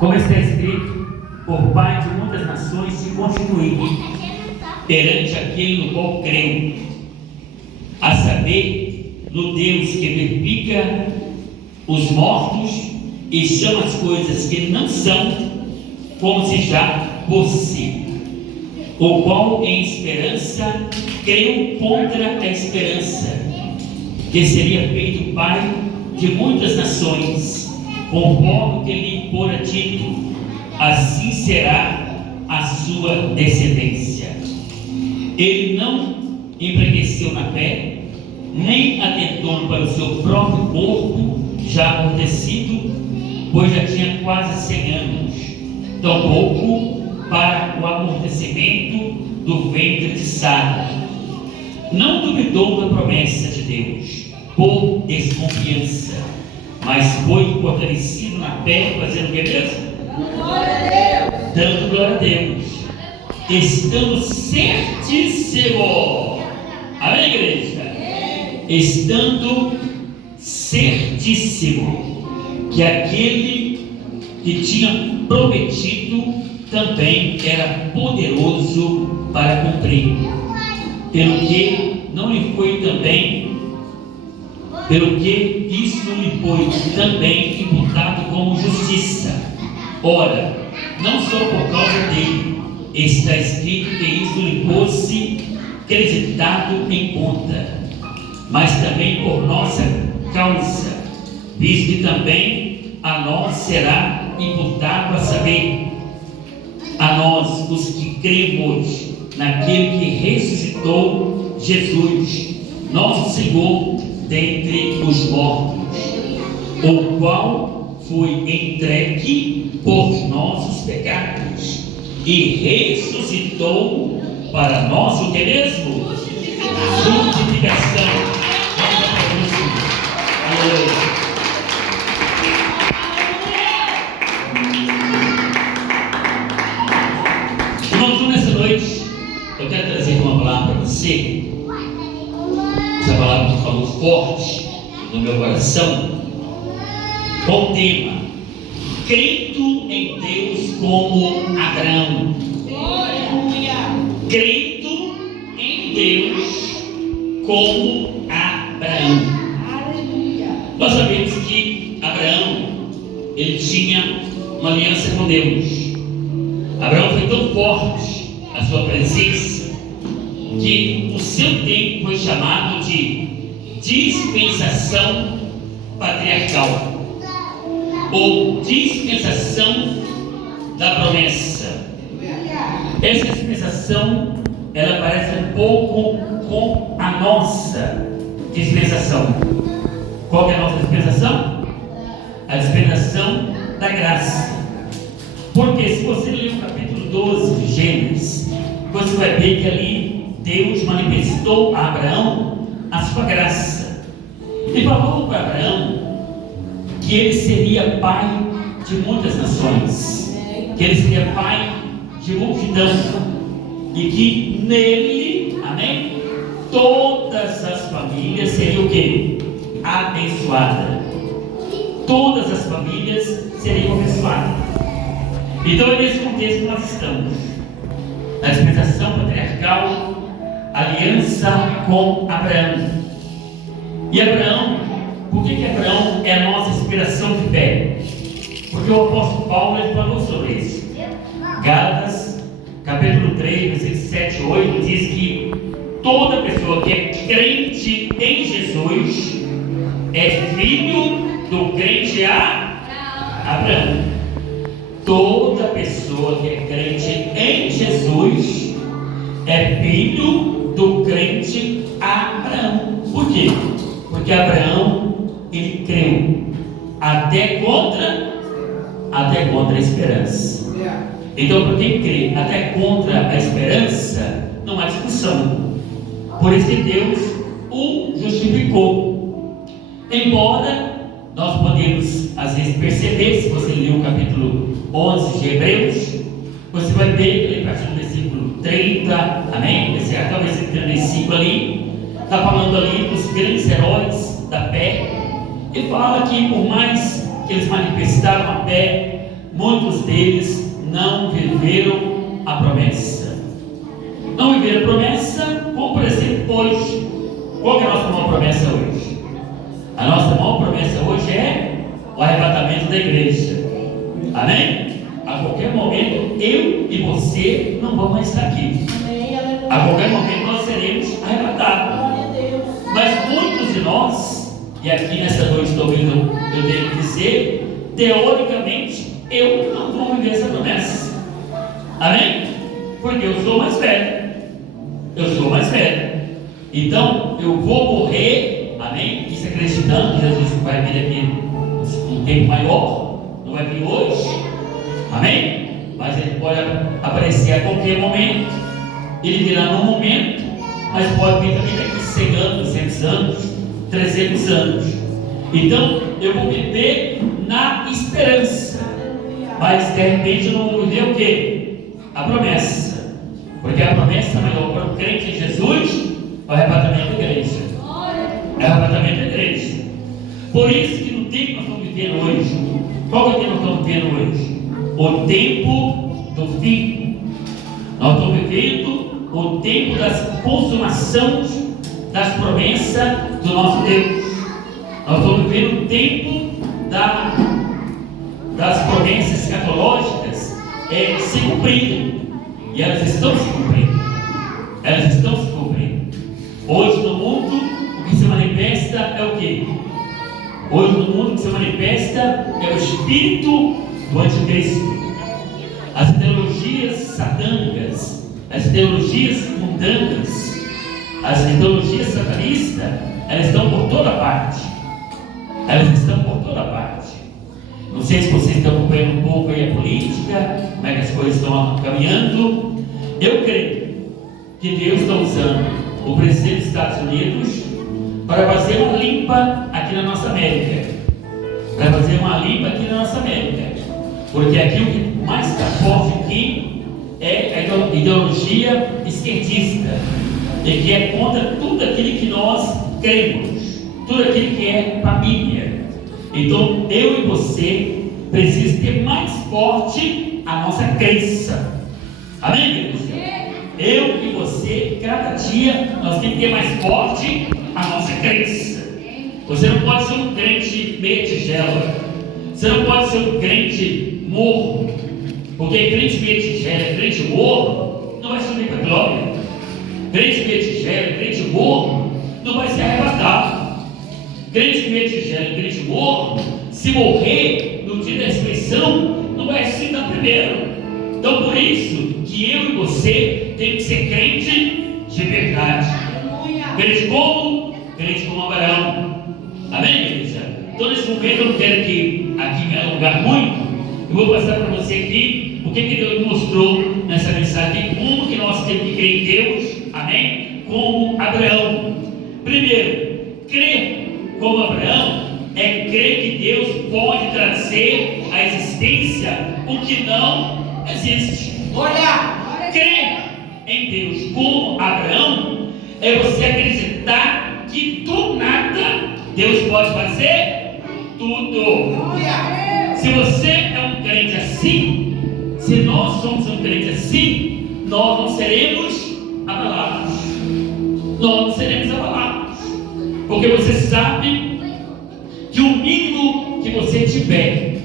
como está escrito, por pai de muitas nações se constituí, perante aquele no qual creio, a saber, no Deus que vivifica os mortos e chama as coisas que não são como se já fosse, o qual em esperança creu contra a esperança, que seria feito pai de muitas nações, conforme que lhe fora dito, assim será a sua descendência. Ele não empregueceu na fé, nem atentou para o seu próprio corpo já amortecido, pois já tinha quase 100 anos, tampouco para o amortecimento do ventre de Sara. Não duvidou da promessa de Deus, por desconfiança, mas foi fortalecido na fé, fazendo o que mesmo? Glória a Deus! Dando glória a Deus, estando certíssimo. Amém, igreja? Estando certíssimo que aquele que tinha prometido também era poderoso para cumprir, pelo que não lhe foi também, pelo que isso lhe foi também imputado como justiça. Ora, não só por causa dele está escrito que isso lhe fosse acreditado em conta, mas também por nossa causa, visto que também a nós será imputado, a saber, a nós os que cremos naquele que ressuscitou Jesus, nosso Senhor, dentre os mortos, o qual foi entregue por nossos pecados e ressuscitou para nós o que mesmo? Justificação. Aleluia. Irmãos, nessa noite eu quero trazer uma palavra para você. Essa palavra que falou forte no meu coração, com o tema: crendo em Deus como Abraão. Crendo em Deus como Abraão. Nós sabemos que Abraão, ele tinha uma aliança com Deus. Abraão foi tão forte a sua presença que o seu tempo foi chamado de dispensação patriarcal, ou dispensação da promessa. Essa dispensação, ela parece um pouco com a nossa dispensação. Qual que é a nossa dispensação? A dispensação da graça. Porque se você ler o capítulo 12 de Gênesis, você vai ver que ali Deus manifestou a Abraão a sua graça e falou para Abraão que ele seria pai de muitas nações, que ele seria pai de multidão, e que nele, amém, todas as famílias seriam o quê? Abençoadas. Todas as famílias seriam abençoadas. Então é nesse contexto que nós estamos, na dispensação patriarcal, aliança com Abraão. E Abraão, por que Abraão é a nossa inspiração de fé? Porque o apóstolo Paulo, ele falou sobre isso. Gálatas, capítulo 3, versículos 7 e 8, diz que toda pessoa que é crente em Jesus é filho do crente Abraão. Toda pessoa que é crente em Jesus é filho do crente Abraão. Por quê? Porque Abraão, ele creu até contra a esperança. Então, para quem crê até contra a esperança, não há discussão. Por isso que Deus o justificou. Embora nós podemos às vezes perceber, se você ler o capítulo 11 de Hebreus, você vai ver que a partir do versículo 30, amém? Até o versículo 35 ali, está falando ali dos grandes heróis da fé, e fala que por mais que eles manifestaram a fé muitos deles não viveram a promessa. Não viveram a promessa, como por exemplo hoje. Qual que é a nossa maior promessa hoje? A nossa maior promessa hoje é o arrebatamento da igreja. Amém? A qualquer momento eu e você não vamos mais estar aqui. A qualquer momento nós seremos arrebatados. Mas muitos de nós, e aqui nessa noite domingo eu tenho que dizer, teoricamente eu não vou viver essa promessa. Amém? Porque eu sou mais velho. Eu sou mais velho. Então eu vou morrer. Amém? Isso acreditando que Jesus vai vir aqui um tempo maior. Não vai vir hoje. Amém? Mas ele pode aparecer a qualquer momento. Ele virá num momento, mas pode vir também daqui 100 anos, 200 anos, 300 anos. Então eu vou viver na esperança. Mas de repente eu não vou viver o quê? A promessa. Porque a promessa maior para o crente em Jesus é o arrebatamento da igreja. É o arrebatamento da igreja. Por isso que no tempo que nós estamos vivendo hoje, qual é o tempo que nós estamos vivendo hoje? O tempo do fim. Nós estamos vivendo o tempo das consumações das promessas do nosso Deus. Nós estamos vivendo o tempo das promessas escatológicas se cumprindo. E elas estão se cumprindo. Elas estão se cumprindo. Hoje no mundo o que se manifesta é o quê? Hoje no mundo o que se manifesta é o espírito do anticristo. As ideologias satânicas, as ideologias mundanas, as ideologias satanistas, elas estão por toda parte. Elas estão por toda parte. Não sei se vocês estão acompanhando um pouco aí a política, como é que as coisas estão caminhando. Eu creio que Deus está usando o presidente dos Estados Unidos para fazer uma limpa aqui na nossa América. Para fazer uma limpa aqui na nossa América. Porque aqui o que mais está forte aqui é a ideologia esquerdista. E que é contra tudo aquilo que nós cremos. Tudo aquilo que é família. Então eu e você precisamos ter mais forte a nossa crença. Amém, queridos? Eu e você, cada dia, nós temos que ter mais forte a nossa crença. Você não pode ser um crente meia tigela. Você não pode ser um crente morno. Porque crente meia tigela, crente morno, não vai subir para a glória. Crente meia tigela, crente morno, não vai ser arrebatado. Crente meia tigela, crente morno, se morrer no dia da ressurreição, não vai ressuscitar primeiro. Então por isso que eu e você temos que ser crente de verdade. Crente como Abraão. Amém, igreja? Então nesse momento eu não quero que aqui me alongar muito. Eu vou passar para você aqui o que Deus mostrou nessa mensagem. Como que nós temos que crer em Deus. Amém? Como Abraão. Primeiro, crer como Abraão é crer que Deus pode trazer à existência o que não existe. Olha, crer em Deus como Abraão é você acreditar que do nada Deus pode fazer tudo. Se você é um crente assim, se nós somos um crente assim, nós não seremos abalados. Nós não seremos abalados. Porque você sabe que o mínimo que você tiver,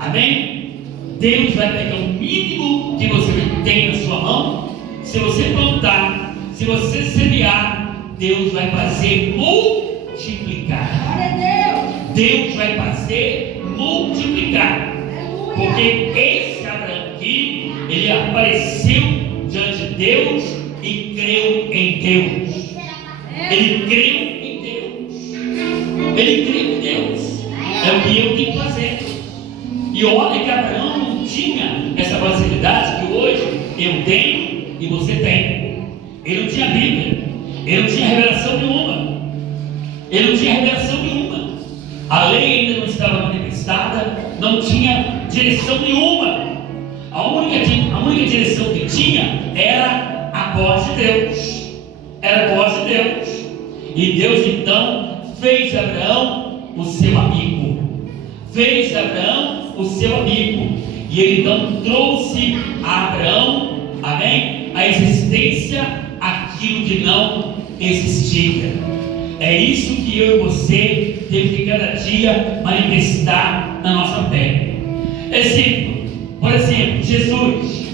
amém? Deus vai pegar o mínimo que você tem na sua mão. Se você plantar, se você semear, Deus vai fazer multiplicar. Deus vai fazer multiplicar. Porque esse Abraão aqui, ele apareceu diante de Deus e creu em Deus. Ele creu em Deus. Ele creu em Deus. É o que eu tenho que fazer. E olha que Abraão não tinha essa facilidade que hoje eu tenho e você tem. Ele não tinha Bíblia. Ele não tinha revelação nenhuma. Ele não tinha revelação nenhuma. A lei ainda não estava manifestada. Não tinha direção nenhuma. A única direção que tinha era a voz de Deus. Era a voz de Deus. E Deus então fez Abraão o seu amigo. Fez Abraão o seu amigo. E ele então trouxe a Abraão, amém, a existência aquilo que não existia. É isso que eu e você temos que cada dia manifestar na nossa fé. Por exemplo, Jesus,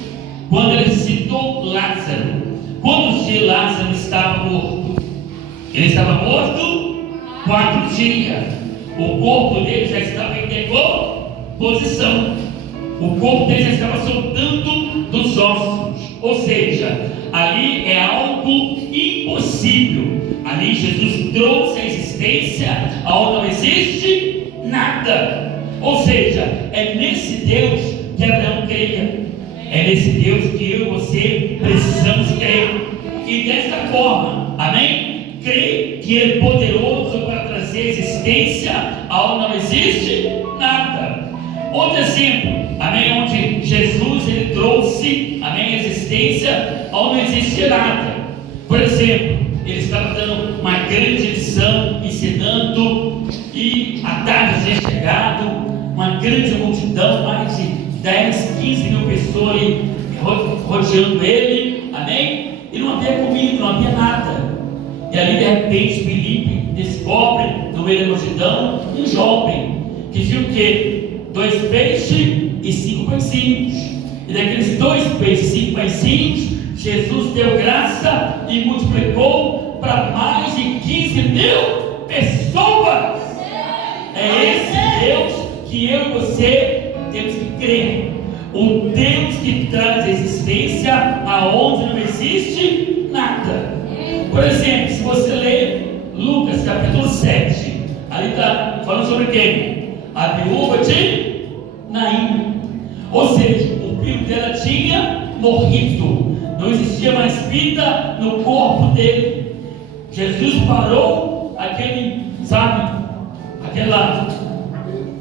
quando ele ressuscitou Lázaro, quantos dias Lázaro estava morto? Ele estava morto 4 dias. O corpo dele já estava em decomposição. O corpo dele já estava soltando dos ossos. Ou seja, ali é algo impossível. Ali Jesus trouxe a existência aonde não existe nada. Ou seja, é nesse Deus que Abraão creia. É nesse Deus que eu e você precisamos crer. E desta forma, amém? Crer que Ele é poderoso para trazer existência aonde não existe nada. Outro exemplo, amém? Onde Jesus ele trouxe, amém, a existência aonde não existia nada. Por exemplo, ele estava dando uma grande lição, ensinando, e a tarde tinha chegado, uma grande multidão, mais de 10, 15 mil pessoas ali, rodeando ele, amém? E não havia comida, não havia nada. E ali de repente Filipe descobre no meio da multidão um jovem que viu o quê? 2 peixes e 5 pãezinhos. E daqueles 2 peixes e 5 pãezinhos, Jesus deu graça e multiplicou para mais de 15 mil pessoas. É esse Deus que eu e você temos que crer. O Deus que traz existência aonde não existe nada. Por exemplo, se você ler Lucas capítulo 7, ali está falando sobre quem? A viúva de Naim. Ou seja, o filho dela tinha morrido, não existia mais vida no corpo dele. Jesus parou aquela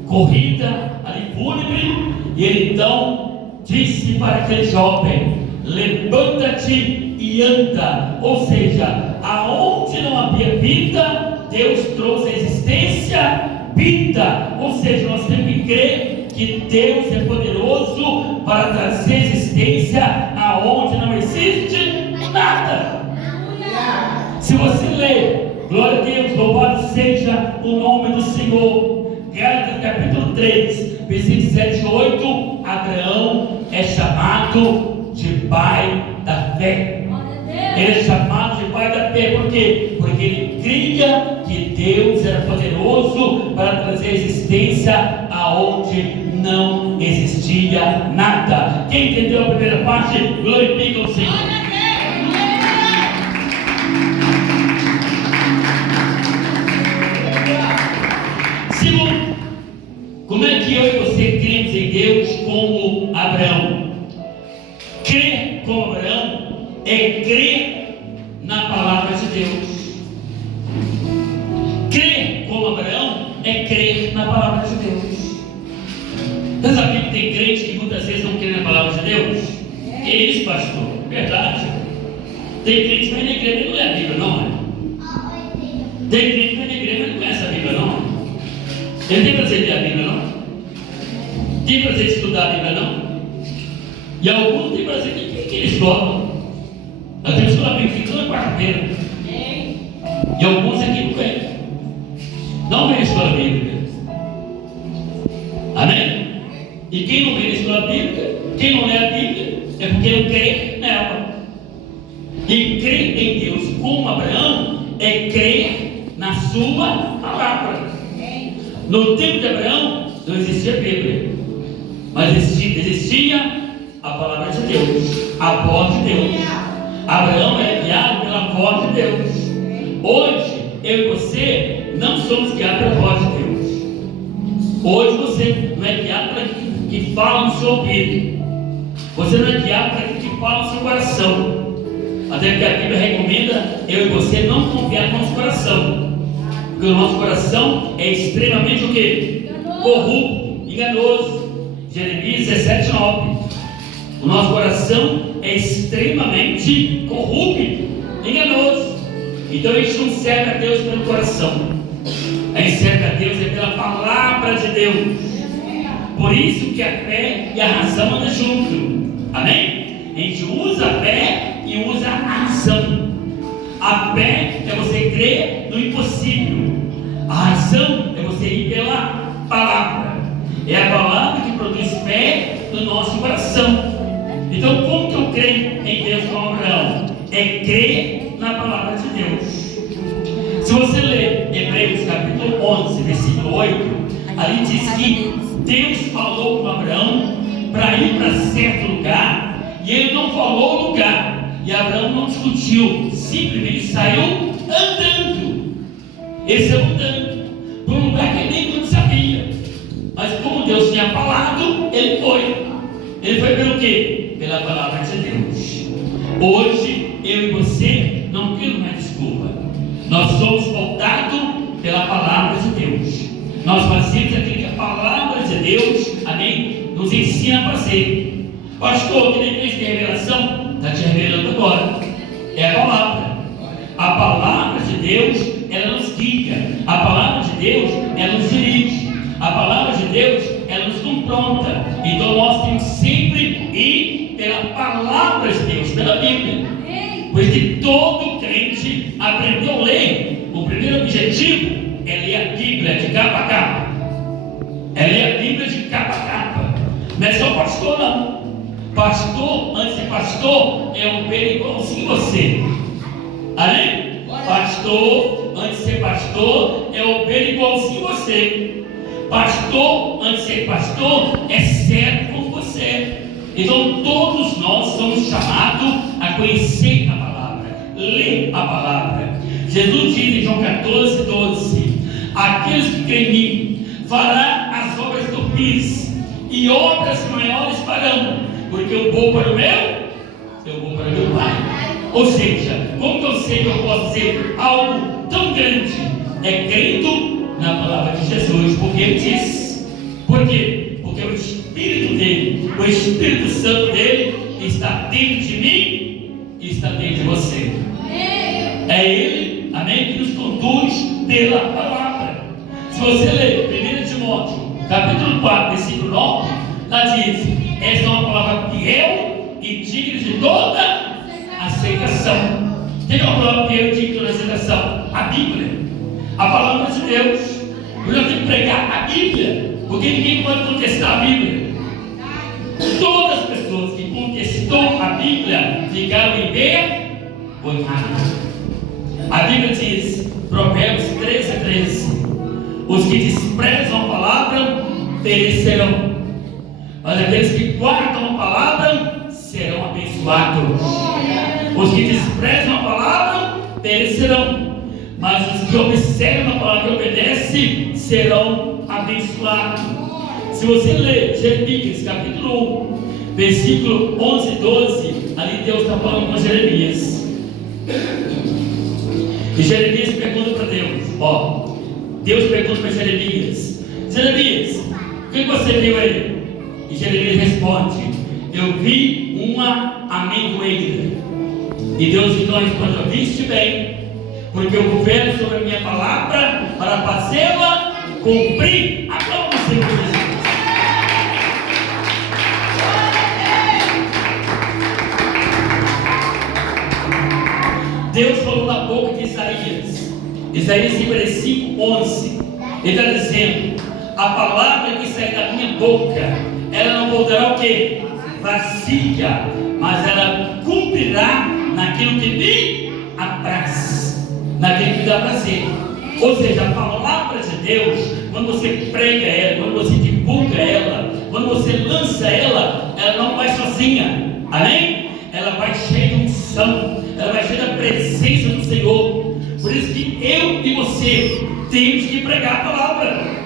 corrida ali fúnebre, e ele então disse para aquele jovem: levanta-te e anda. Ou seja, aonde não havia vida, Deus trouxe a existência, vida. Ou seja, nós temos que crer que Deus é poderoso para trazer existência aonde não existe nada. Se você ler, glória a Deus, louvado seja o nome do Senhor, Gálatas capítulo 3, versículos 7 e 8, Abraão é chamado de pai da fé. Ele é chamado de pai da fé, por quê? Porque ele cria que Deus era poderoso para trazer existência aonde não existia nada. Quem entendeu a primeira parte, glorifica o Senhor. Segundo, como é que eu e você cremos em Deus como Abraão? Crer como Abraão é crer na palavra de Deus. Crer como Abraão é crer na palavra de Deus. Você sabia que tem crente que muitas vezes não crê na palavra de Deus? Que isso, pastor? Verdade. Tem crente que vai na igreja e não lê a Bíblia, não é? Tem crente que vai na igreja e não conhece a Bíblia, não. Ele tem prazer de ler a Bíblia, não? Tem prazer de estudar a Bíblia, não? E alguns têm prazer de que eles gostam. Nós temos escola bíblica toda quarta-feira. E alguns aqui não vêm. Não vem na escola bíblica. Amém? E quem não vem na escola bíblica, quem não lê a Bíblia, é porque não crê nela. E crer em Deus como Abraão é crer na sua palavra. No tempo de Abraão não existia Bíblia, mas existia a palavra de Deus, a voz de Deus. Abraão é guiado pela voz de Deus. Hoje, eu e você não somos guiados pela voz de Deus. Hoje você não é guiado para que fala no seu ouvido. Você não é guiado para que fala no seu coração. Até porque a Bíblia recomenda eu e você não confiar no nosso coração. Porque o nosso coração é extremamente o quê? Corrupto, enganoso. Jeremias 17:9. O nosso coração é extremamente corrupto, enganoso. Então a gente não serve a Deus pelo coração. A gente serve a Deus é pela palavra de Deus. Por isso que a fé e a razão andam junto. Amém? A gente usa a fé e usa a razão. A fé é você crer no impossível. A razão é você ir pela palavra. É a palavra que produz fé no nosso coração. Então, como que eu creio em Deus com Abraão? É crer na palavra de Deus. Se você ler Hebreus capítulo 11, versículo 8, ali diz que Deus falou com Abraão para ir para certo lugar, e ele não falou o lugar, e Abraão não discutiu, simplesmente saiu andando. Ele saiu andando para um lugar que ele nem sabia, mas como Deus tinha falado, ele foi. Ele foi pelo quê? Pela palavra de Deus. Hoje, eu e você não temos mais desculpa. Nós somos voltados pela palavra de Deus. Nós fazemos aquilo que a palavra de Deus, amém, nos ensina a fazer. Pastor, que nem fez de revelação, está te revelando agora. É a palavra. A palavra de Deus, ela nos guia. A palavra de Deus, ela nos dirige. A palavra de Deus, ela nos confronta. Então nós temos sempre ir pela palavra de Deus, pela Bíblia. Pois que todo crente aprendeu a ler. O primeiro objetivo é ler a Bíblia de capa a capa. É ler a Bíblia de capa a capa. Não é só pastor, não. Pastor, antes de pastor, é um bem igualzinho você. Amém? Pastor, antes de ser pastor, é um bem igualzinho você. Pastor, antes de ser pastor, é servo como você. Então todos nós somos chamados a conhecer a palavra, ler a palavra. Jesus diz em João 14, 12: aqueles que creem em mim farão as obras que eu fiz, e obras maiores farão, porque eu vou para o meu Pai. Ou seja, como que eu sei que eu posso ser algo tão grande? É crendo na palavra de Jesus, porque ele diz. Por quê? Porque o Espírito dele, o Espírito Santo dele está dentro de mim e está dentro de você. É ele, amém, que nos conduz pela palavra. Se você ler 1 Timóteo capítulo 4, versículo 9, lá diz: essa é uma palavra fiel e digna de toda aceitação. O que é uma palavra fiel e digna de toda aceitação? A Bíblia, a palavra de Deus. Eu já tenho que pregar a Bíblia, porque ninguém pode contestar a Bíblia. Todas as pessoas que contestou a Bíblia ficaram envergonhadas. A Bíblia diz, Provérbios 13:13: os que desprezam a palavra perecerão, mas aqueles que guardam a palavra serão abençoados. Os que desprezam a palavra perecerão, mas os que observam a palavra e obedecem serão abençoados. Se você ler Jeremias capítulo 1, versículo 11 e 12, ali Deus está falando com Jeremias. E Jeremias pergunta para Deus, Deus pergunta para Jeremias: Jeremias, o que você viu aí? E Jeremias responde: eu vi uma amendoeira. E Deus então respondeu: viste bem, porque eu governo sobre a minha palavra para fazê-la cumprir. Aplauda o Senhor Jesus. Deus falou na boca de Isaías, Isaías 55:11. Ele está dizendo: a palavra que sair da minha boca, ela não voltará o quê? Vazia, mas ela cumprirá naquilo que me apraz, naquilo que me dá prazer. Ou seja, a palavra de Deus, quando você prega ela, quando você divulga ela, quando você lança ela, ela não vai sozinha, amém? Ela vai cheia de unção, ela vai cheia da presença do Senhor. Por isso que eu e você temos que pregar a palavra.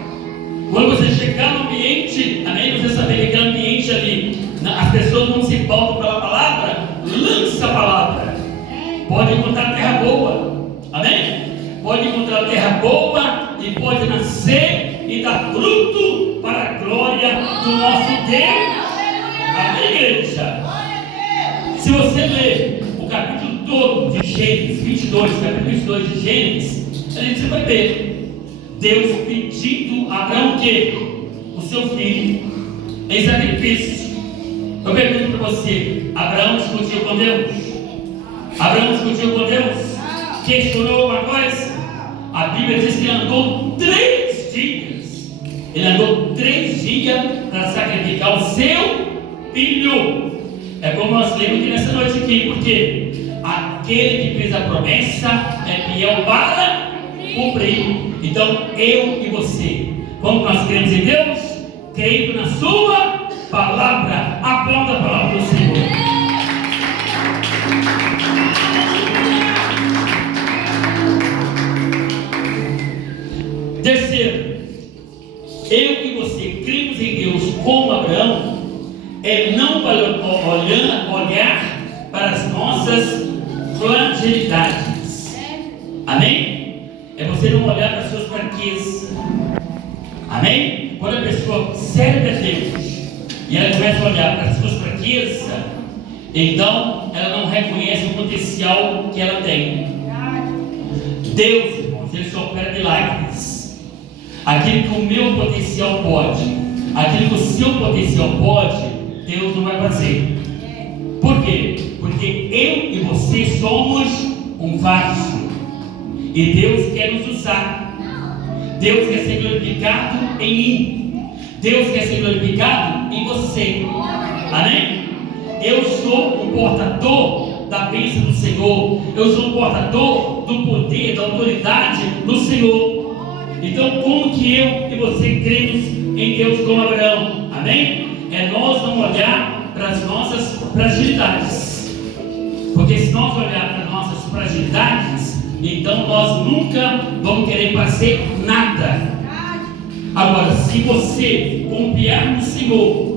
Quando você chegar no ambiente, amém? Você saber que aquele ambiente ali, as pessoas não se voltam pela palavra, lança a palavra. Pode encontrar terra boa, amém? Pode encontrar terra boa e pode nascer e dar fruto para a glória do nosso Deus. Amém, igreja? Se você ler o capítulo todo de Gênesis 22, capítulo 22 de Gênesis, a gente vai ver Deus pedindo a Abraão o quê? O seu filho. em sacrifício. Eu pergunto para você: Abraão discutiu com Deus? Abraão discutiu com Deus? Questionou alguma coisa? A Bíblia diz que ele andou 3 dias. Ele andou 3 dias para sacrificar o seu filho. É como nós lemos aqui nessa noite aqui, porque aquele que fez a promessa é fiel para cumprir. Então eu e você, como nós cremos em Deus, creio na sua palavra. Aplauda a palavra do Senhor. Terceiro, eu e você cremos em Deus como Abraão, é não olhar para as nossas fragilidades. Amém? É você não olhar para as suas fraquezas. Amém? Quando a pessoa serve a Deus e ela começa a olhar para as suas fraquezas, então ela não reconhece o potencial que ela tem. Deus, irmãos, ele só opera milagres. Aquilo que o meu potencial pode, aquilo que o seu potencial pode, Deus não vai fazer. Por quê? Porque eu e você somos um vaso e Deus quer nos usar. Deus quer ser glorificado em mim. Deus quer ser glorificado em você. Amém? Eu sou um portador da bênção do Senhor. Eu sou um portador do poder, da autoridade do Senhor. Então, como que eu e você cremos em Deus como Abraão? Amém? É nós não olhar para as nossas fragilidades. Porque se nós olharmos para as nossas fragilidades, então nós nunca vamos querer fazer nada. Agora, se você confiar no Senhor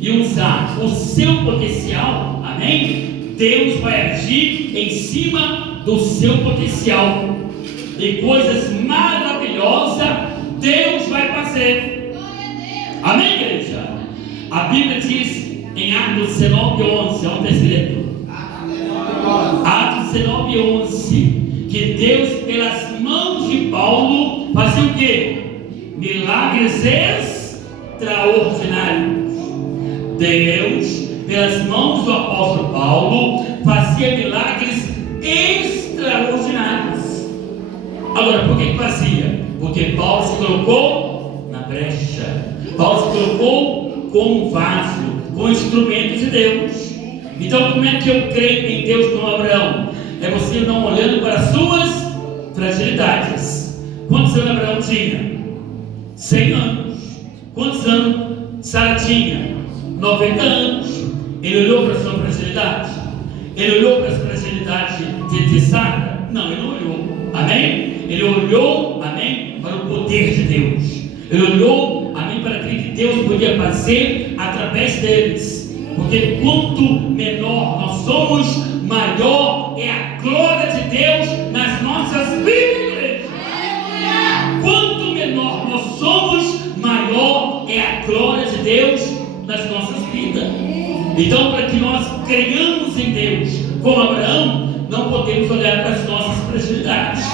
e usar o seu potencial, amém? Deus vai agir em cima do seu potencial. E coisas maravilhosas Deus vai fazer. Amém, igreja? A Bíblia diz em Atos 19:11, onde está escrito? Atos 19:11, que Deus, pelas mãos de Paulo, fazia o quê? Milagres extraordinários. Deus, pelas mãos do apóstolo Paulo, fazia milagres extraordinários. Agora, por que fazia? Porque Paulo se colocou na brecha. Paulo se colocou como vaso, como instrumento de Deus. Então, como é que eu creio em Deus como Abraão? É você não olhando para as suas fragilidades. Quantos anos Abraão tinha? 100 anos. Quantos anos Sara tinha? 90 anos. Ele olhou para a sua fragilidade? Ele olhou para as fragilidades de Sara? Não, ele não olhou. Amém? Ele olhou, amém, para o poder de Deus. Ele olhou, amém, para aquilo que Deus podia fazer através deles. Porque quanto menor nós somos, maior é a glória de Deus nas nossas vidas. Quanto menor nós somos, maior é a glória de Deus nas nossas vidas. Então, para que nós creiamos em Deus como Abraão, não podemos olhar para as nossas fragilidades.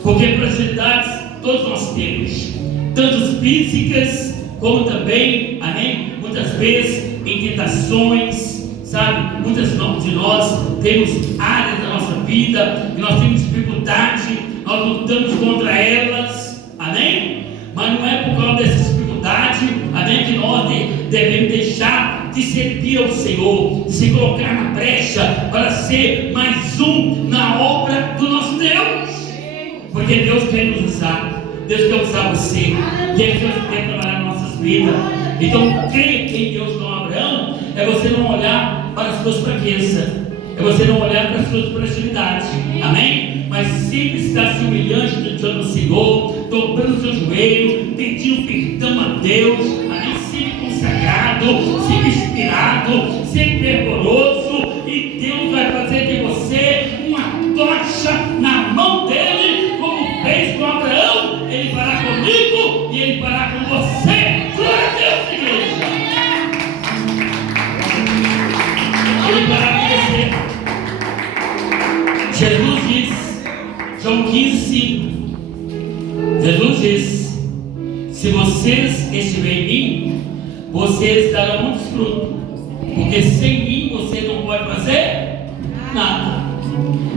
Porque fragilidades todos nós temos, tanto físicas como também, amém, muitas vezes em tentações, sabe? Muitas de nós temos áreas da nossa vida e nós temos dificuldade, nós lutamos contra elas, amém? Mas não é por causa dessa dificuldade, amém, que nós devemos deixar de servir ao Senhor, de se colocar na brecha para ser mais um na obra do nosso Deus. Porque Deus quer nos usar, Deus quer usar você, Deus quer trabalhar nas nossas vidas. Então, crer em Deus como Abraão é você não olhar para as suas fraquezas, é você não olhar para as suas fragilidades, amém? Mas sempre estar se humilhando diante do Senhor, dobrando o seu joelho, pedindo perdão a Deus, amém? Sempre consagrado, sempre inspirado, sempre fervoroso, e Deus vai fazer de você uma tocha na mão dele. Fez com Abraão, ele fará comigo e ele fará com você. Glória a Deus, igreja. Ele fará com você. Jesus diz, João 15, Jesus diz: se vocês estiverem em mim, vocês darão muitos frutos, porque sem mim você não pode fazer nada.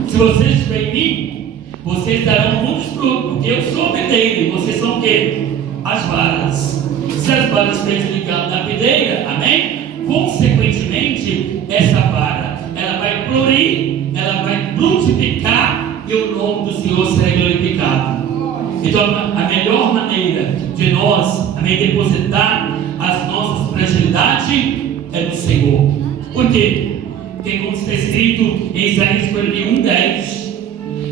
Se vocês estiverem em mim, vocês darão muitos frutos, porque eu sou o videiro e vocês são o quê? As varas. Se as varas estejam ligadas na videira, amém? Consequentemente, essa vara, ela vai florir, ela vai frutificar e o nome do Senhor será glorificado. Então, a melhor maneira de nós, amém, depositar as nossas fragilidades é no Senhor. Por quê? Porque, como está escrito em Isaías 41:10,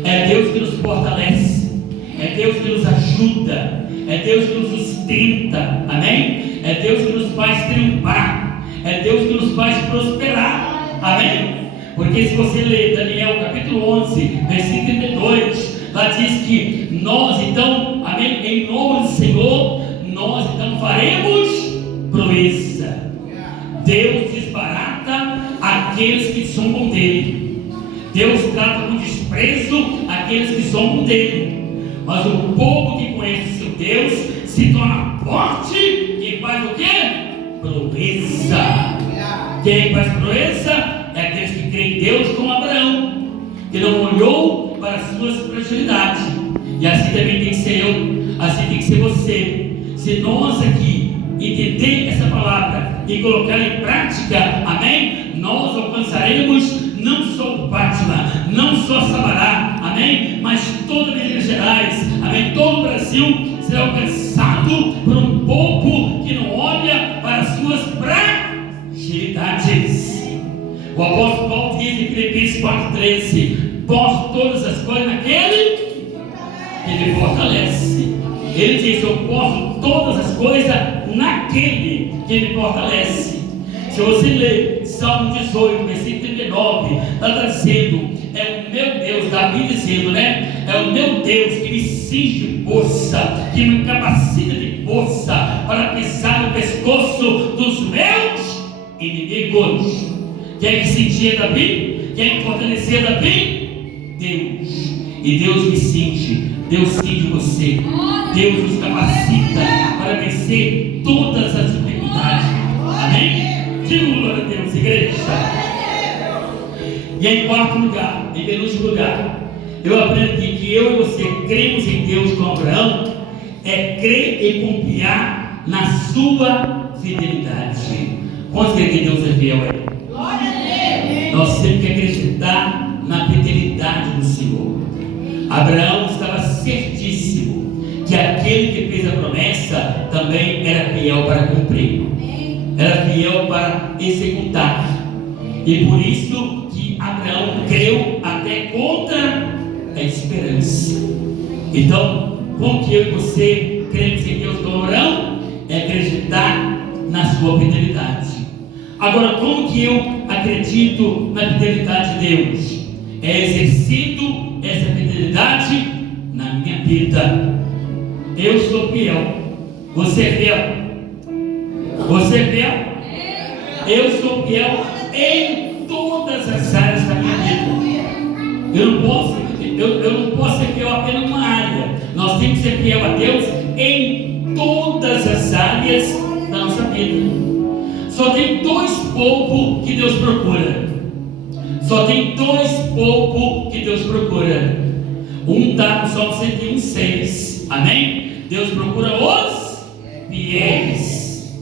é Deus que nos fortalece, é Deus que nos ajuda, é Deus que nos sustenta, amém? É Deus que nos faz triunfar, é Deus que nos faz prosperar, amém? Porque se você ler Daniel capítulo 11, versículo 32, lá diz que nós então, amém, em nome do Senhor, nós então faremos proeza. Deus desbarata aqueles que zombam dele. Deus trata com desprezo aqueles que zombam dele. Mas o povo que conhece seu Deus se torna forte e faz o quê? Proeza. Quem faz proeza é aqueles que creem em Deus, como Abraão, que não olhou para as suas fragilidades. E assim também tem que ser eu, assim tem que ser você. Se nós aqui entender essa palavra e colocar em prática, amém, nós alcançaremos não só o Fátima, não só Sabará, amém, mas toda Minas Gerais, amém, todo o Brasil será alcançado por um povo que não olha para as suas fragilidades. O apóstolo Paulo diz em Filipenses 4:13: posso todas as coisas naquele que me fortalece. Ele diz: eu posso todas as coisas naquele que me fortalece. Se você ler Salmo 18, versículo 39, está dizendo: é o meu Deus, Davi dizendo, né? É o meu Deus que me cinge de força, que me capacita de força para pisar no pescoço dos meus inimigos. Quem é que cingia Davi? Quem é que fortalecia Davi? Deus. E Deus me cinge, Deus cinge você, Deus nos capacita para vencer todas as dificuldades. Amém? Diga glória a Deus, igreja. E em quarto lugar, em penúltimo lugar, eu aprendi que eu e você cremos em Deus com Abraão, é crer e confiar na sua fidelidade. Quantos creem que Deus é fiel aí? Glória a Deus. Nós temos que acreditar na fidelidade do Senhor. Abraão estava certíssimo que aquele que fez a promessa também era fiel para cumprir, era fiel para executar. E por isso que Abraão creu até contra a esperança. Então, como que eu e você cremos em Deus como Abraão? É acreditar na sua fidelidade. Agora, como que eu acredito na fidelidade de Deus? É exercido essa fidelidade na minha vida. Eu sou fiel. Você é fiel? Você é fiel? Eu sou fiel em todas as áreas da minha vida. Eu não posso ser fiel apenas em uma área. Nós temos que ser fiel a Deus em todas as áreas da nossa vida. Só tem dois povos que Deus procura. Só tem dois povos que Deus procura. Um está no Salmo 101:6. Amém? Deus procura os fiéis.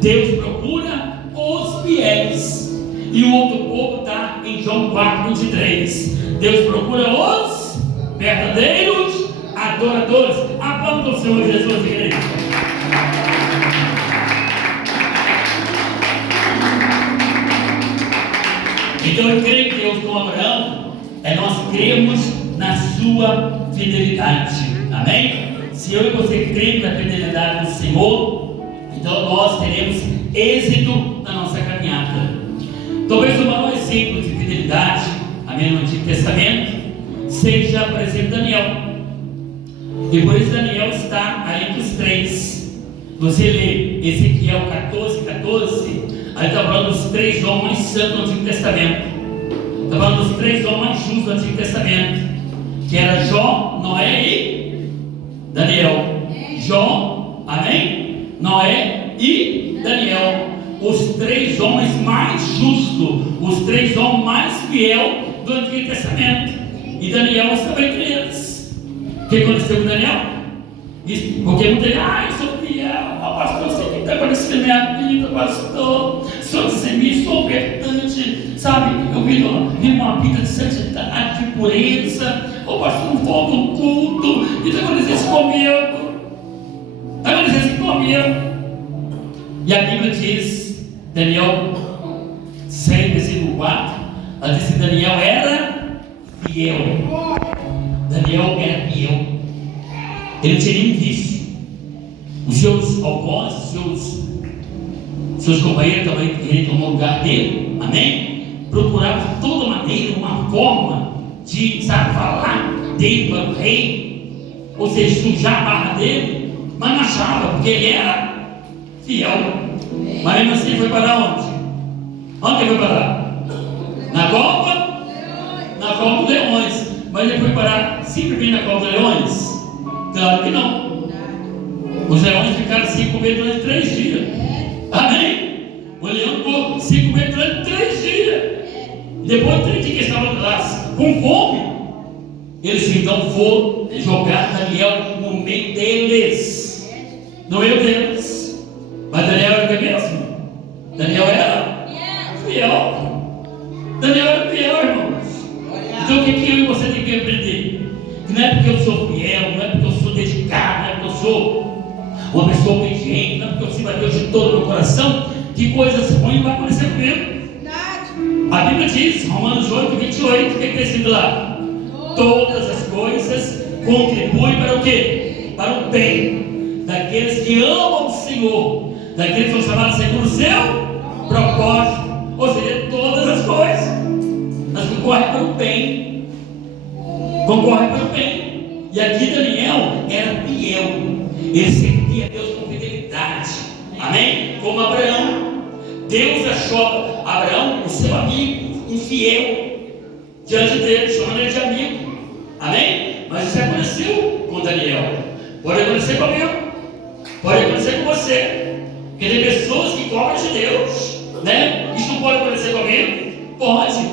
Deus procura os fiéis. E o outro povo está em João 4:23. Deus procura os verdadeiros adoradores. Aplauda o Senhor Jesus, igreja. Então eu creio em Deus com Abraão, nós cremos na sua fidelidade. Amém? Se eu e você cremos na fidelidade do Senhor, então nós teremos êxito na nossa caminhada. Talvez o maior exemplo de fidelidade, amém, no Antigo Testamento, seja, por exemplo, Daniel. E por isso Daniel está aí entre os três. Você lê Ezequiel 14:14, aí está falando dos três homens mais santos do Antigo Testamento. Está falando dos três homens mais justos do Antigo Testamento, que era Jó, Noé e Daniel. Jó, amém? Noé e Daniel. homens mais justos, os 3 homens mais fiéis do Antigo Testamento. E Daniel estava entre eles. O que aconteceu com Daniel? Porque muita gente, eu sou fiel, pastor, sei o que está acontecendo na minha vida, pastor, sou dizimista, sou ofertante, sabe? Eu vivo uma vida de santidade, de pureza, pastor, não falta um culto, e está acontecendo isso comigo. Está acontecendo isso comigo. E a Bíblia diz, Daniel 6, versículo 4, ela diz que Daniel era fiel. Daniel era fiel. Ele não tinha nenhum vício. Os seus algozes, seus companheiros também queriam tomar o lugar dele. Amém? Procuravam de toda maneira uma forma de, falar dele para o rei, ou seja, sujar a barra dele, mas não achava, porque ele era fiel. Mas mesmo assim foi para onde? Onde ele foi parar? Na cova? Na cova dos leões. Mas ele foi parar simplesmente na cova dos leões? Claro que não. Os leões ficaram sem comer durante 3 dias. Amém? O leão ficou sem comer durante 3 dias. Depois de 3 dias que estavam lá com fome, eles então foram jogar Daniel no meio deles. No meio deles. Mas Daniel era o que mesmo? Daniel era fiel. Daniel era fiel, irmãos. Então o que eu e você tem que aprender? Que não é porque eu sou fiel, não é porque eu sou dedicado, não é porque eu sou uma pessoa obediente, não é porque eu sirvo a Deus de todo o meu coração, que coisas ruins vão acontecer comigo. A Bíblia diz, Romanos 8, 28, o que está escrito lá? Todas as coisas contribuem para o quê? Para o bem daqueles que amam o Senhor, daqueles que são chamados segundo o seu propósito. Ou seja, todas as coisas, elas concorrem para o bem. Concorrem para o bem. E aqui Daniel era fiel. Ele servia a Deus com fidelidade. Amém? Como Abraão. Deus achou Abraão, o seu amigo, infiel diante dele, chamando ele de amigo. Amém? Mas isso aconteceu com Daniel. Pode acontecer comigo. Pode acontecer com você. Porque tem pessoas que cobram de Deus, né? Isso não pode acontecer comigo? Pode.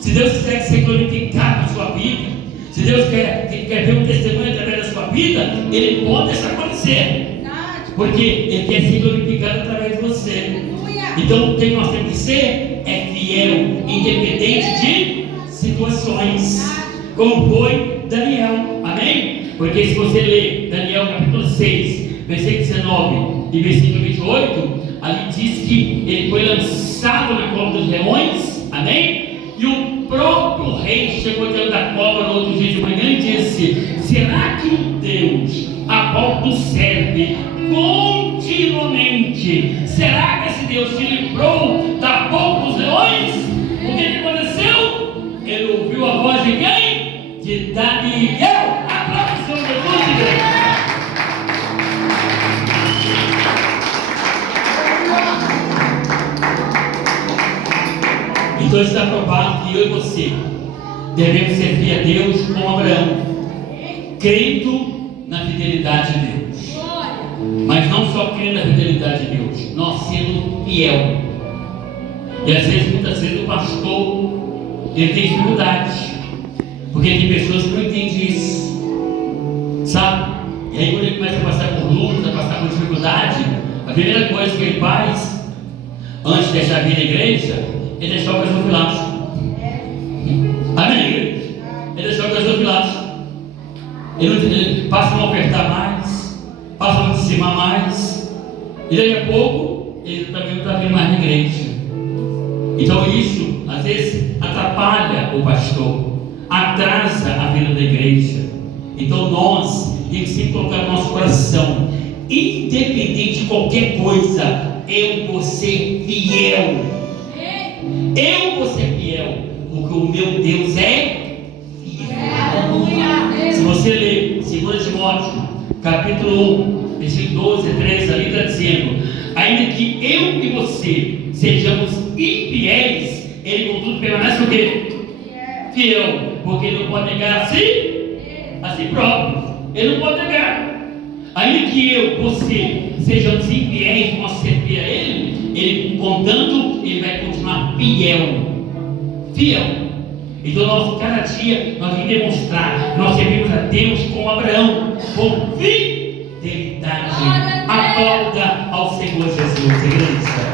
Se Deus quiser ser glorificado na sua vida, se Deus quer ver um testemunho através da sua vida, Ele pode deixar acontecer. Porque Ele quer ser glorificado através de você. Então o que nós temos que ser é fiel, independente de situações, como foi Daniel. Amém? Porque se você ler Daniel capítulo 6, versículo 19 e versículo 28, ali diz que ele foi lançado na cova dos leões. Amém? E o próprio rei chegou diante da cova no outro dia de manhã e disse: será que o Deus a qual tu serve continuamente, será que esse Deus te livrou da boca dos leões? O que aconteceu? Ele ouviu a voz de quem? De Daniel. Aplausos ao Jesus, igreja. Então está provado que eu e você devemos servir a Deus como Abraão, crendo na fidelidade de Deus. Mas não só crendo na fidelidade de Deus, nós sendo fiel. E às vezes, muitas vezes, o pastor ele tem dificuldade, porque tem pessoas que não entendem isso, sabe? E aí, quando ele começa a passar por luta, a passar por dificuldade, a primeira coisa que ele faz, antes de deixar vir a igreja, ele deixar o gasofilácio. Amém, igreja? Ele deixar o gasofilácio. Ele passa a não ofertar mais, passa a não dizimar mais, e daqui a pouco ele também não está vindo mais na igreja. Então isso às vezes atrapalha o pastor, atrasa a vida da igreja. Então nós temos que sempre colocar no nosso coração, independente de qualquer coisa, eu vou ser fiel. Eu vou ser fiel, porque o meu Deus é fiel. Se você ler 2 Timóteo capítulo 1, versículo 12 e 13, ali está dizendo: ainda que eu e você sejamos infiéis, ele contudo permanece o quê? Fiel, porque ele não pode negar a si próprio. Ele não pode negar. Ainda que eu, você sejamos infiéis, nós servir a ele contanto Ele vai continuar fiel. Então nós, cada dia, nós vamos demonstrar, nós servimos a Deus como Abraão, com fidelidade. Aplauda ao Senhor Jesus, igreja.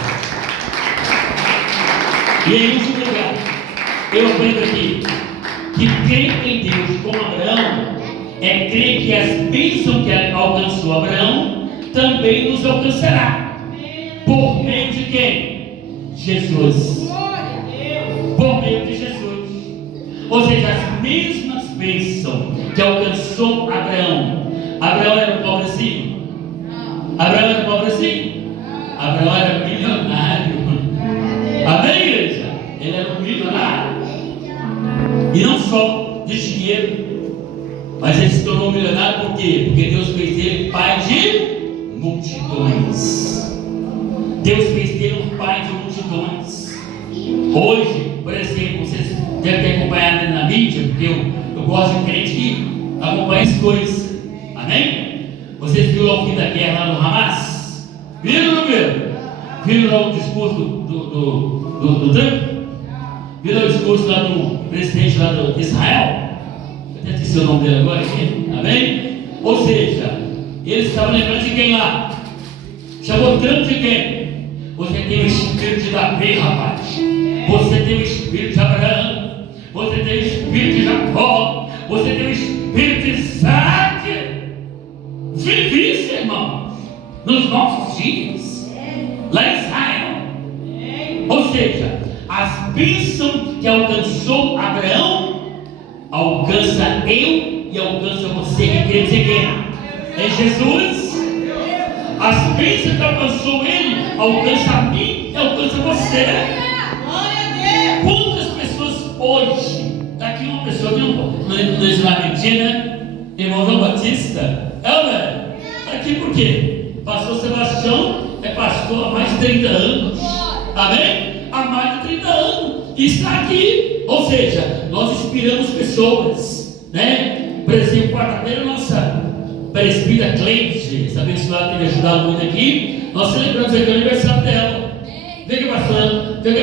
E em último lugar, eu aprendo aqui que crer em Deus como Abraão é crer que as bênçãos que alcançou Abraão também nos alcançará. Por meio de quem? Jesus. Por meio de Jesus. Ou seja, as mesmas bênçãos que alcançou Abraão. Abraão era pobrezinho? Abraão era pobrezinho? Abraão era milionário. Amém, igreja? Ele era um milionário. E não só de dinheiro, mas ele se tornou milionário por quê? Porque Deus fez dele pai de multidões. Deus fez dele um pai de multidões. Hoje, por exemplo, vocês devem ter acompanhado na mídia, porque eu gosto de crente que acompanha as coisas. Amém? Vocês viram o fim da guerra lá no Hamas? Viram ou não viram? Viram lá o discurso do Trump? Viram o discurso lá do presidente lá de Israel? Eu até esqueci o nome dele agora aqui. Amém? Ou seja, eles estavam lembrando de quem lá? Chamou Trump de quem? Você tem o espírito de Davi, rapaz. Você tem o espírito de Abraão. Você tem o espírito de Jacó. Você tem o espírito de Isaac. Vive isso, irmão, nos nossos dias, lá em Israel. Ou seja, as bênçãos que alcançou Abraão, alcança eu e alcança você que crê em quem? Em Jesus. As bênçãos que alcançou ele, alcança a mim e alcança você. Quantas pessoas hoje, está aqui uma pessoa que não vai mentir, né? Irmão João Batista, velho, está aqui por quê? Pastor Sebastião é pastor há mais de 30 anos. Amém? Há mais de 30 anos. E está aqui. Ou seja, nós inspiramos pessoas, né? Por exemplo, quarta-feira, nossa presbítera Cleide, essa abençoada tem me ajudado muito aqui. Nós celebramos aqui o aniversário dela. Vê que a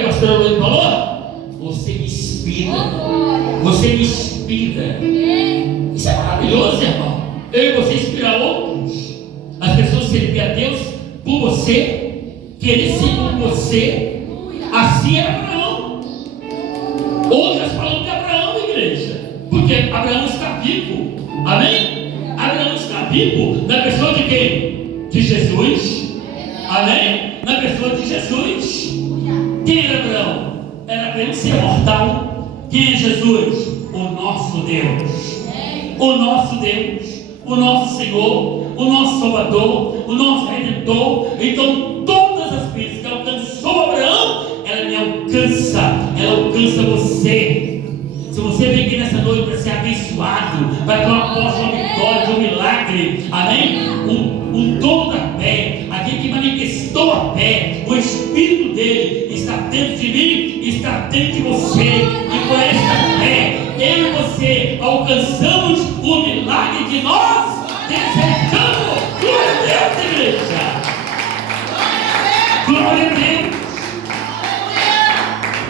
pastora Luiz falou? Você me inspira. Você me inspira. Isso é maravilhoso, irmão. Eu e você inspirar outros. As pessoas servir a Deus por você, querer ser como você. Assim é Abraão. Hoje nós falamos de Abraão, igreja, porque Abraão está vivo. Amém? Abraão está vivo na pessoa de quem? De Jesus. Amém? Na pessoa de Jesus. Quem era Abraão? Era apenas ser mortal. Quem é Jesus? O nosso Deus. O nosso Deus. O nosso Senhor. O nosso Salvador. O nosso Redentor. Então todas as bênçãos que alcançou Abraão, ela me alcança. Ela alcança você. Se você vem aqui nessa noite para ser abençoado, para ter uma porta, uma vitória, um milagre, amém? O dom da fé, aquele que manifestou a fé, o Espírito dele está dentro de mim, está dentro de você, e por esta fé, eu e você alcançamos o milagre que nós desejamos. Glória a Deus, igreja! Glória a Deus!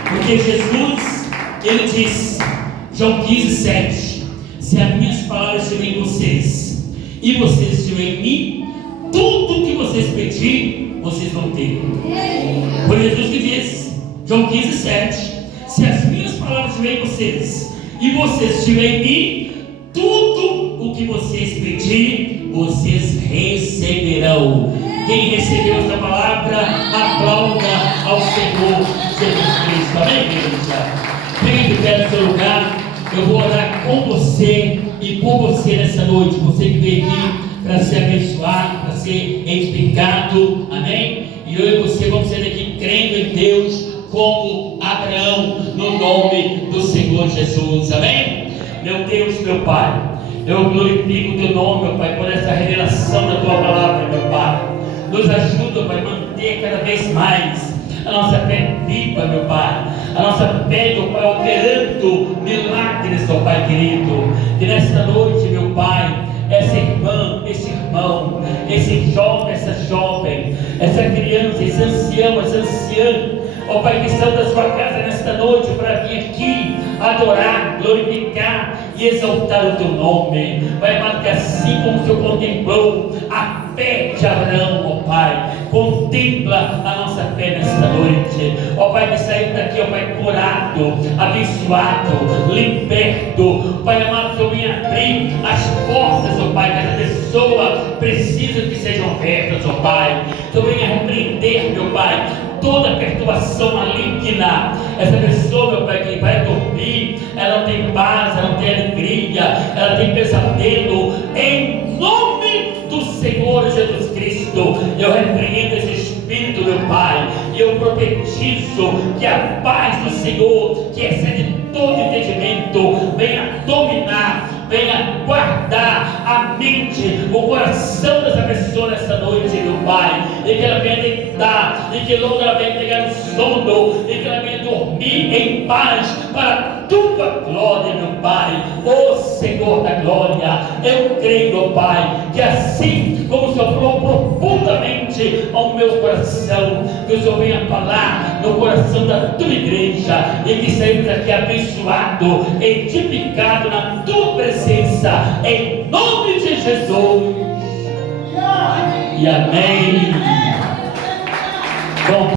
Porque Jesus, ele disse, João 15:7, se as minhas palavras estiverem em vocês e vocês estiverem em mim, tudo que vocês pedirem, vocês vão ter. Foi Jesus que disse, João 15:7, se as minhas palavras estiverem em vocês e vocês estiverem em mim, tudo o que vocês pedirem, vocês receberão. Quem recebeu esta palavra, aplauda ao Senhor Jesus Cristo. Amém, igreja? Fique de pé no seu lugar. Eu vou orar com você e por você nessa noite. Você que veio aqui para ser abençoado, para ser edificado. Amém? E eu e você vamos ser aqui crendo em Deus como Abraão, no nome do Senhor Jesus. Amém? Meu Deus, meu Pai, eu glorifico o teu nome, meu Pai, por essa revelação da tua palavra, meu Pai. Nos ajuda, Pai, a manter cada vez mais a nossa fé viva, meu Pai. A nossa fé, meu Pai, operando milagres, meu Pai querido. Que nesta noite, meu Pai, essa irmã, esse irmão, esse jovem, essa jovem, essa criança, esse ancião, essa anciã, ó Pai, que estão da sua casa nesta noite para vir aqui adorar, glorificar e exaltar o teu nome. Pai amado, que assim como o Senhor contemplou a fé de Abraão, ó Pai, contempla a nossa fé nesta noite, ó Pai, que saímos daqui, ó Pai, curado, abençoado, liberto. Pai amado, que eu venha abrir as portas, ó Pai, que essa pessoa precisa que sejam abertas, ó Pai, que eu venha repreender, meu Pai, toda perturbação maligna. Essa pessoa, meu Pai, que vai dormir, ela não tem paz, ela não tem alegria, ela tem pesadelo. Em nome do Senhor Jesus Cristo, eu repreendo esse espírito, meu Pai, e eu profetizo que a paz do Senhor, que excede todo entendimento, venha dominar, venha guardar a mente, o coração dessa pessoa nessa noite, meu Pai, e que ela venha deitar, e que logo ela venha pegar no sono, e que ela venha dormir em paz para a tua glória, meu Pai. Ó Senhor da glória, eu creio, ó Pai, que assim como o Senhor falou profundamente ao meu coração, que o Senhor venha falar no coração da tua igreja, e que saímos daqui abençoado, edificado na tua presença, em nome de Jesus. E amém.